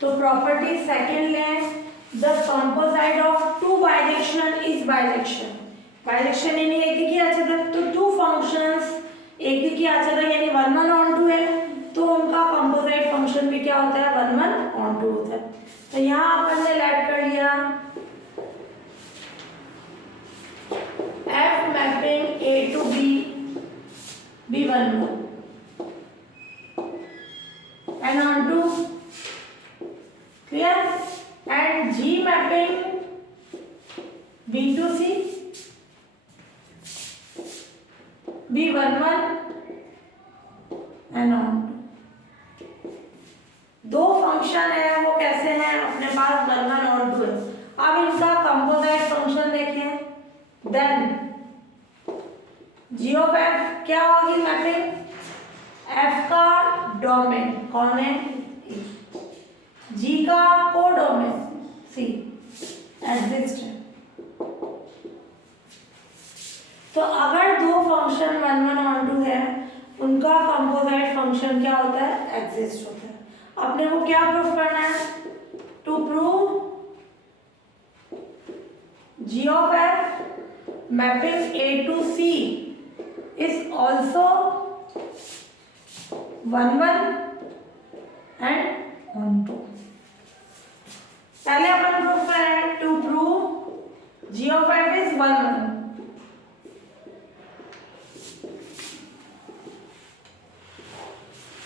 तो property second लें, the composite of two bijectional is bijection. Bijection यानी एक ही आच्छादक, तो टू फंक्शंस एक ही आच्छादक यानी 1 1 on 2 है, तो उनका कंपोजिट फंक्शन भी क्या होता है 1 1 on 2 होता है। तो यहाँ अपन ने लेट कर लिया F mapping A to B B1 and on 2 clear, and G mapping B to C B11 and on 2। दो फंक्शन है वो कैसे हैं अपने पास 1 1 और 2 है। अब इनका कंपोजिट फंक्शन देखिए, देन G ऑफ F क्या होगी मैपिंग F का डोमेन कौन है G का कोडोमेन C एग्जिस्ट है। तो अगर दो फंक्शन 1 1 on 2 है उनका कंपोजिट फंक्शन क्या होता है एग्जिस्ट होता है। अपने को क्या प्रूफ करना है, to prove G of F mapping A to C is also 1 1 and on 2। पहले अपन प्रूफ कर रहे हैं to prove G of F is 1 1।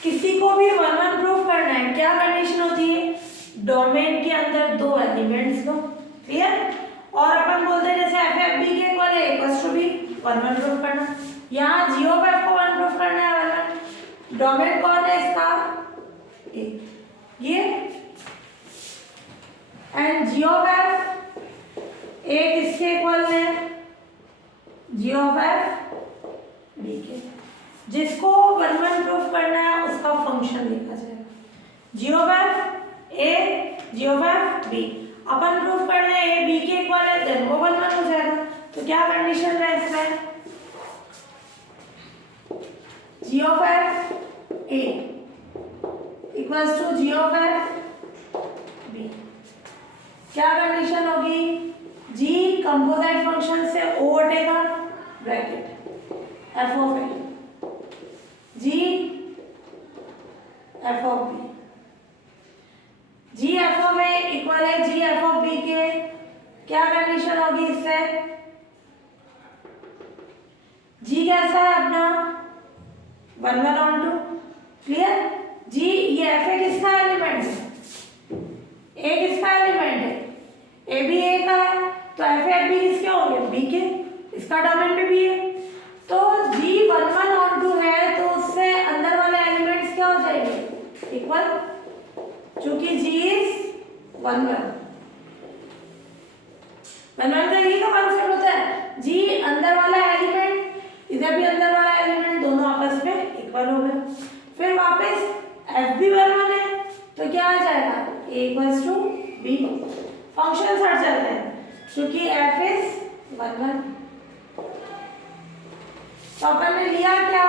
किसी को भी 1 1 प्रूफ करना है, क्या कंडीशन होती है, डोमेन के अंदर दो एलिमेंट्स लो, क्लियर। और अपन बोलते हैं जैसे एफ एफ बी के इक्वल है इक्वल्स टू बी 1 1 प्रूफ करना। यहाँ जी ऑफ एफ को 1 प्रूफ करना है 1 1। डोमेन कौन है इसका ए, ये and G of F A किसके इक्वल है जी ऑफ एफ बी के। जिसको 1 1 प्रूफ करना है उसका फंक्शन लिखा जाएगा G of F A G of F B. अपन प्रूफ कर ले ए बी के इक्वल है देन वो 1 1 हो जाएगा। तो क्या कंडीशन है इसमें G of F A equals to G of F B. क्या कंडीशन होगी, जी कंपोजिट फंक्शन से ओ हटेगा bracket F of A G F of B. G F of A equal है जी एफ ऑफ बी के। क्या condition होगी इससे, जी कैसा है अपना 1 1 on 2, क्लियर। जी ये एफ ए किसका एलिमेंट है, ए किसका एलिमेंट है, ए भी ए का है, तो एफ ए एफ बी किसके होंगे बी के, इसका डोमेन भी बी है। तो जी 1 1 on 2 है तो उससे अंदर वाले एलिमेंट्स क्या हो जाएंगे इक्वल, क्योंकि जी इज 1 1 का यही तो कॉन्सेप्ट होता है, जी अंदर वाला एलिमेंट इधर भी अंदर वाला एलिमेंट दोनों आपस में इक्वल हो गए। फिर वापस एफ भी 1 1 है तो क्या आ जाएगा ए इक्वल्स टू बी। फंक्शन हट जाते हैं क्योंकि एफ इज 1 1। तो अपन ने लिया क्या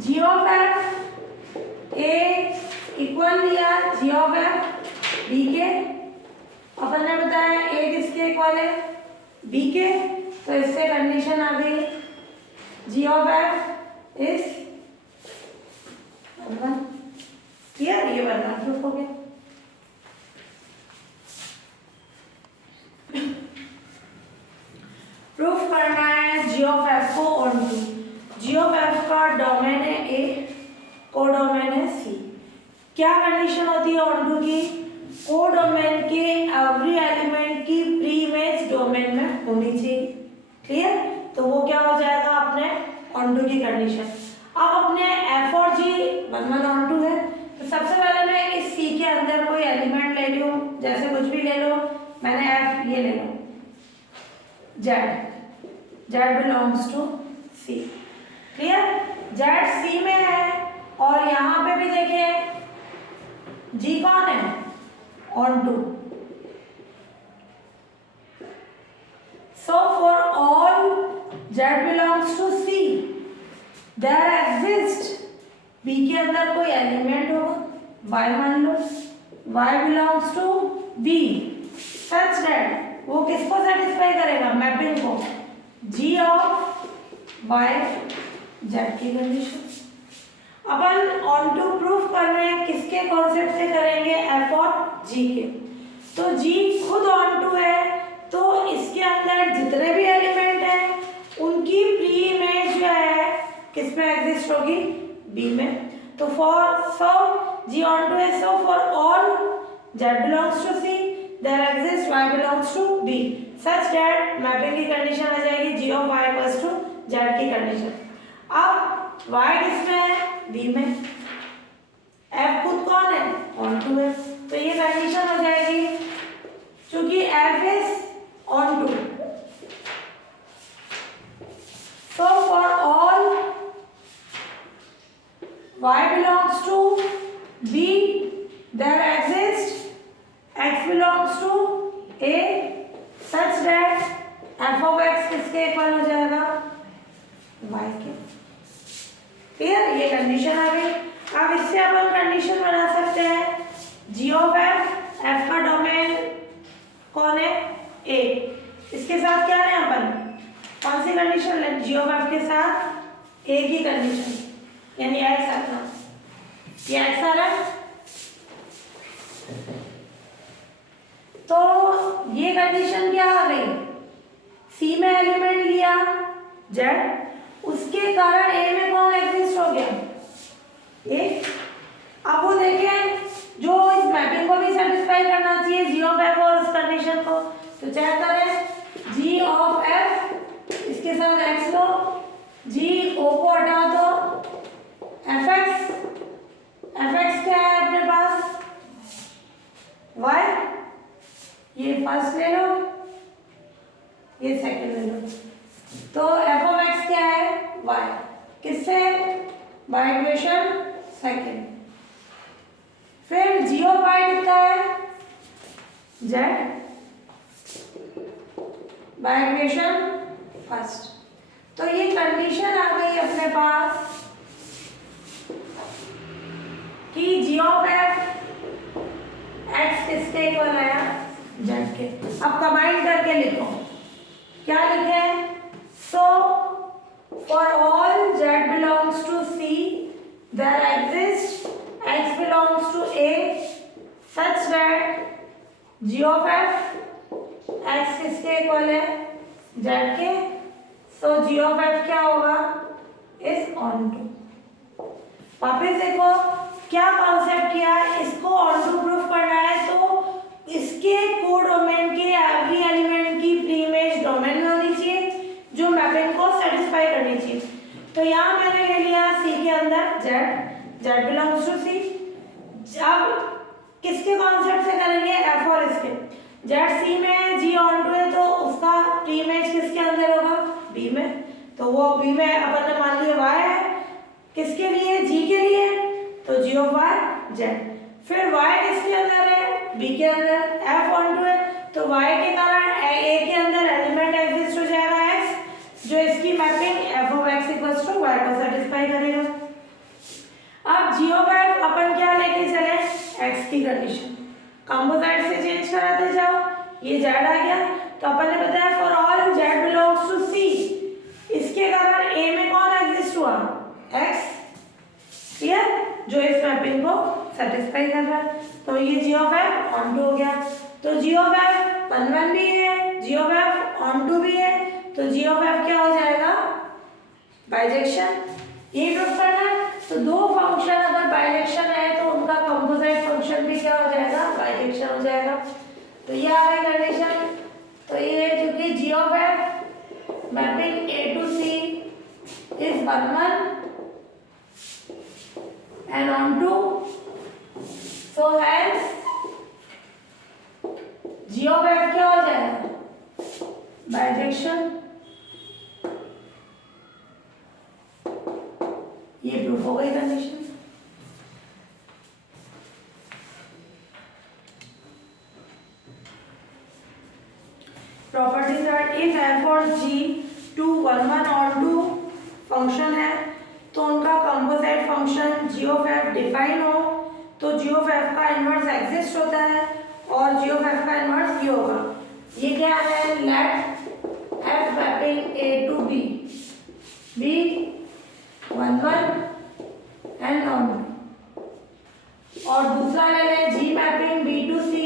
जी ऑफ एफ ए इक्वल लिया जी ऑफ एफ बी के। अपन ने बताया ए किसके इक्वल है बी के, तो इससे कंडीशन आ गई G of F is 1 1। Clear, ये 1 1 प्रूफ हो गया। प्रूफ करना है जी ऑफ एफ को onto. G of F का डोमेन है ए, कोडोमेन है सी। क्या कंडीशन होती है ऑन टू की, कोडोमेन के एवरी एलिमेंट की प्री इमेज डोमेन में होनी चाहिए, क्लियर। तो वो क्या हो जाएगा अपने ऑन टू की कंडीशन। अब अपने एफ और जी 1 1 on 2 है, तो सबसे पहले मैं इस सी के अंदर कोई एलिमेंट ले लूँ, जैसे कुछ भी ले लो, मैंने एफ ये ले लो Z belongs to C, clear. Z C में है और यहाँ पे भी देखिए जी कौन है onto. So for all Z belongs to C there exist B के अंदर कोई एलिमेंट होगा y मान लो, y belongs to b such that वो किसको सेटिस्फाई करेगा, मैपिंग को, g ऑफ y z की कंडीशन। अपन ऑन टू प्रूफ कर रहे हैं, किसके कॉन्सेप्ट से करेंगे, f और g के। तो g खुद ऑन टू है, तो इसके अंदर जितने भी एलिमेंट हैं उनकी प्री इमेज जो है किस में एग्जिस्ट होगी, b में। तो सो g ऑन टू है, so for all z belongs to c there exist y belongs to b such that mapping की कंडीशन आ जाएगी g of y equals to z की कंडीशन। अब y किसमें है, b में, f खुद कौन है, ऑन टू है, तो ये कंडीशन हो जाएगी क्योंकि f is onto. So for all y belongs to b, there exists x belongs to a such that f of x किसके इक्वल हो जाएगा, y के। क्लियर, ये कंडीशन आ गई। अब इससे अपन कंडीशन बना सकते हैं g ऑफ f का डोमेन कौन है, a। इसके साथ क्या है अपन, कौन सी कंडीशन ले, g ऑफ f के साथ a की कंडीशन, यानी x आता, ये x आ रहा है। तो ये कंडीशन क्या आ गई, c में एलिमेंट लिया z, उसके कारण a में कौन एग्जिस्ट हो गया, a। अब वो देखें जो इस मैपिंग को भी सेटिस्फाई करना चाहिए g ऑफ f और उस कंडीशन को, तो चेक करें g ऑफ f, इसके साथ x लो, g o को हटा दो, fx क्या है अपने पास, y, ये फर्स्ट ले लो, ये सेकंड ले लो, तो f ऑफ x क्या है, y, किससे, बाय इक्वेशन सेकंड। फिर g ऑफ y कितना है, z, बाय इक्वेशन फर्स्ट। तो ये कंडीशन आ गई अपने पास कि g ऑफ f x किसके इक्वल आया, z के। अब कंबाइन करके लिखो, क्या लिखे, so for all z belongs to c there exist x belongs to a such that g of f x किसके इक्वल है, z के। सो g ऑफ f क्या होगा, इज ऑन टू। वापस देखो क्या कॉन्सेप्ट किया है, इसको ऑन टू प्रूफ करना है तो इसके कोडोमेन के एवरी एलिमेंट की प्री इमेज डोमेन में होनी चाहिए जो मैपिंग को सेटिस्फाई करनी चाहिए। तो यहाँ मैंने ले लिया c के अंदर z बिलोंग्स टू c। अब किसके कॉन्सेप्ट से करेंगे, f और इसके, z c में है, g ऑन टू है, तो उसका प्री इमेज किसके अंदर होगा, b में। तो वो b में अपन ने मान लिया y है, किसके लिए, g के लिए, तो g ऑफ y z। फिर y किसके अंदर है, b के अंदर, f ऑन टू है, तो y के कारण a के अंदर एलिमेंट एग्जिस्ट हो जाएगा x, जो इसकी mapping f of x equals to y को सेटिस्फाई करेगा। अब g ऑफ f अपन क्या लेके चले, x की कंडीशन, कंपोजिट से चेंज कराते जाओ, ये z आ गया। तो अपन ने बताया for all z belongs to c, इसके कारण a में कौन एग्जिस्ट हुआ, x, क्लियर, जो इस मैपिंग को सेटिस्फाई कर रहा है। तो ये g of f onto हो गया। तो g ऑफ f 1 भी है, g of f onto भी है, तो g ऑफ f क्या हो जाएगा, बाइजेक्शन। ये प्रूफ करना है। तो दो फंक्शन अगर बाइजेक्शन है तो उनका कंपोजिट फंक्शन भी क्या हो जाएगा, बाइजेक्शन हो जाएगा। तो ये आ गई कंडीशन। तो ये चूंकि g of f mapping a to c is 1 and on to, so hence g of f क्या हो जाएगा, बाइजेक्शन। ये प्रूफ हो गई condition. Properties are if f और g 2 1 1 और 2 फंक्शन है तो उनका composite function g of f define हो तो जी ऑफ एफ का इनवर्स एग्जिस्ट होता है और जी ऑफ एफ का इनवर्स ये होगा। ये क्या है, let F mapping A to B B 1 1 and on, और दूसरा ले लें G mapping B to C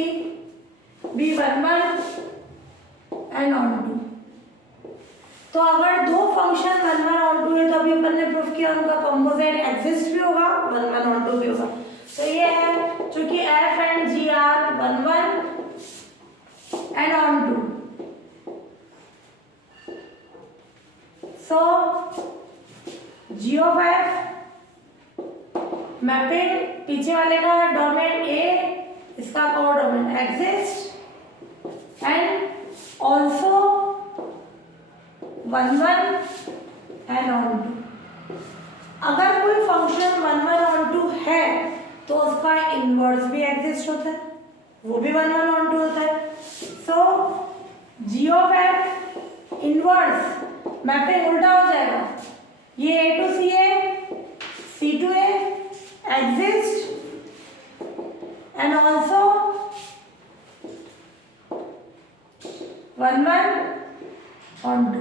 B 1 1 and onto. तो अगर दो फंक्शन 1 1 ऑन टू है तो अभी अपन ने प्रूफ किया उनका कंपोजिट एग्जिस्ट भी होगा, 1 1 ऑन टू भी होगा। तो ये है चूंकि F and G are 1 1 and onto, so G of F mapping पीछे वाले का डोमेन ए, इसका codomain exist and also 1 1 and onto. अगर कोई फंक्शन 1 1 ऑन टू है तो उसका इनवर्स भी एग्जिस्ट होता है, वो भी 1 1 ऑन टू होता है। So G of F inverse mapping उल्टा हो जाएगा, ये ए टू सी है C to A exist and also 1 1 onto.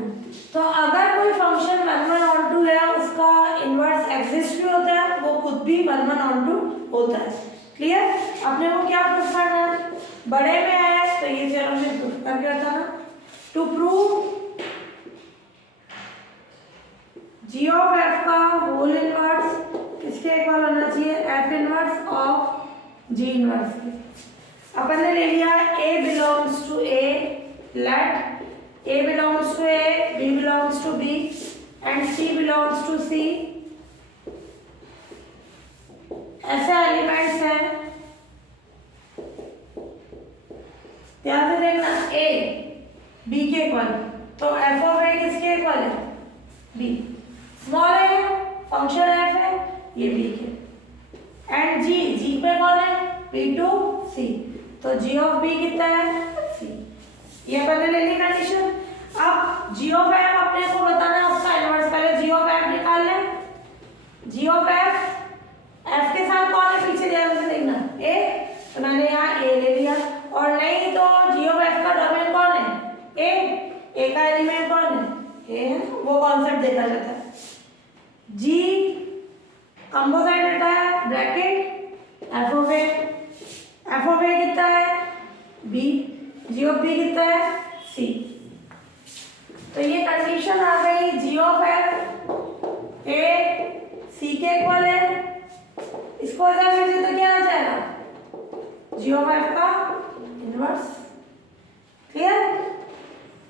तो अगर कोई फंक्शन 1 1 ऑन टू है उसका इनवर्स एग्जिस्ट भी होता है, वो खुद भी 1 1 ऑन टू होता है। क्लियर? अपने को क्या प्रूफ करना है, बड़े में है तो ये चलो मैं प्रूफ करके बताना। To prove G of F का होल इनवर्स किसके इक्वल होना चाहिए, F inverse of G inverse के। अपन ने ले लिया A belongs to A, let A belongs to A, B belongs to B and C belongs to C। ऐसे एलिमेंट्स हैं, ध्यान से देखना, A B के इक्वल, तो f ऑफ A किसके इक्वल है, B। स्मॉल है फंक्शन f है, ये B के, एंड G पे कौन है, B टू C, तो G ऑफ B कितना है, C। ये अपन ने ले ली कंडीशन। अब जी ऑफ एफ अपने को बताना है उसका इनवर्स, पहले जी ऑफ एफ निकाल लें। जी ऑफ एफ के साथ कौन है पीछे ध्यान से देखना, ए, तो मैंने यहाँ ए ले लिया, और नहीं तो जी ऑफ एफ का डोमेन कौन है, ए का एलिमेंट कौन है, ए है, वो कॉन्सेप्ट देखा जाता है। जी कंपोजिट डेटा है ब्रैकेट एफ ऑफ ए कितना है, बी, जी ऑफ बी कितना है, सी। तो ये कंडीशन आ गई, जी ऑफ एफ ए सी के इक्वल है, इसको अगर भेजे तो क्या आ जाएगा, जी ऑफ एफ का इनवर्स। क्लियर?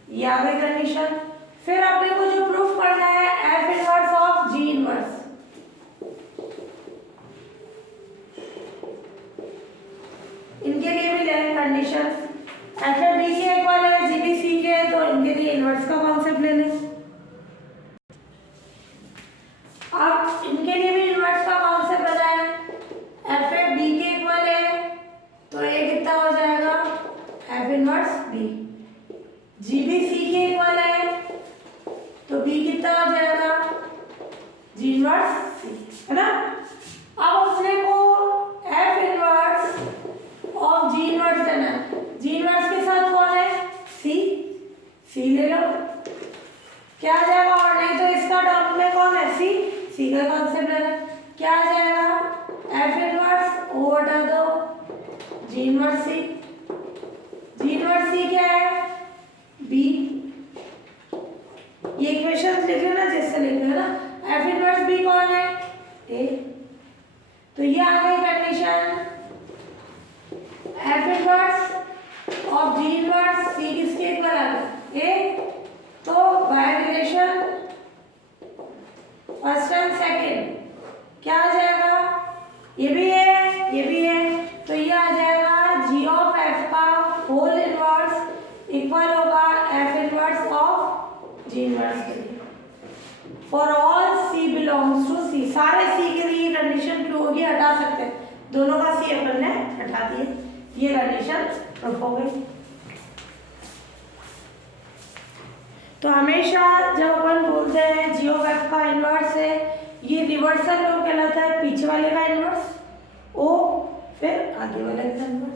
ये आ गई कंडीशन। फिर अपने को जो प्रूफ करना है F inverse of G inverse. इनके लिए भी लेंगे कंडीशन, एफ ए बी के इक्वल है, जी बी सी के, तो इनके लिए इनवर्स का कॉन्सेप्ट ले लें। अब इनके लिए भी इनवर्स का कॉन्सेप्ट बताया, एफ ए बी के इक्वल है तो ये कितना हो जाएगा, F inverse B. G B C के इक्वल है तो बी कितना हो जाएगा, जी इनवर्स सी, है ना। अब अपने को F inverse of G inverse देना है, जी इनवर्स के साथ कौन है, सी ले लो, क्या आ जाएगा, और नहीं तो इसका टर्म में कौन है, सी का कॉन्सेप्ट लेना, क्या आ जाएगा, एफ इनवर्स ओ हटा दो जी इनवर्स सी। जी इनवर्स सी क्या है, बी। ये इक्वेशन लिख लो ना, जैसे लिख लो ना, एफ इनवर्स बी कौन है, ए। तो ये आ गई condition, F inverse of G inverse C किसके इक्वल आ गया, ए। तो by relation first and second क्या आ जाएगा, ये भी है ये भी है, तो ये आ जाएगा जी ऑफ एफ का होल इनवर्स इक्वल होगा F inverse of G inverse के लिए। For all C belongs to C, सारे सी के लिए कंडीशन ट्रू होगी, हटा सकते हैं, दोनों का सी अपन ने हटा दिए, ये कंडीशन प्रूफ हो गई। तो हमेशा जब अपन बोलते हैं जी ऑफ एफ का इनवर्स है, ये रिवर्सल लो कहलाता है, पीछे वाले का इनवर्स ओ फिर आगे वाला एग्जाम्पल,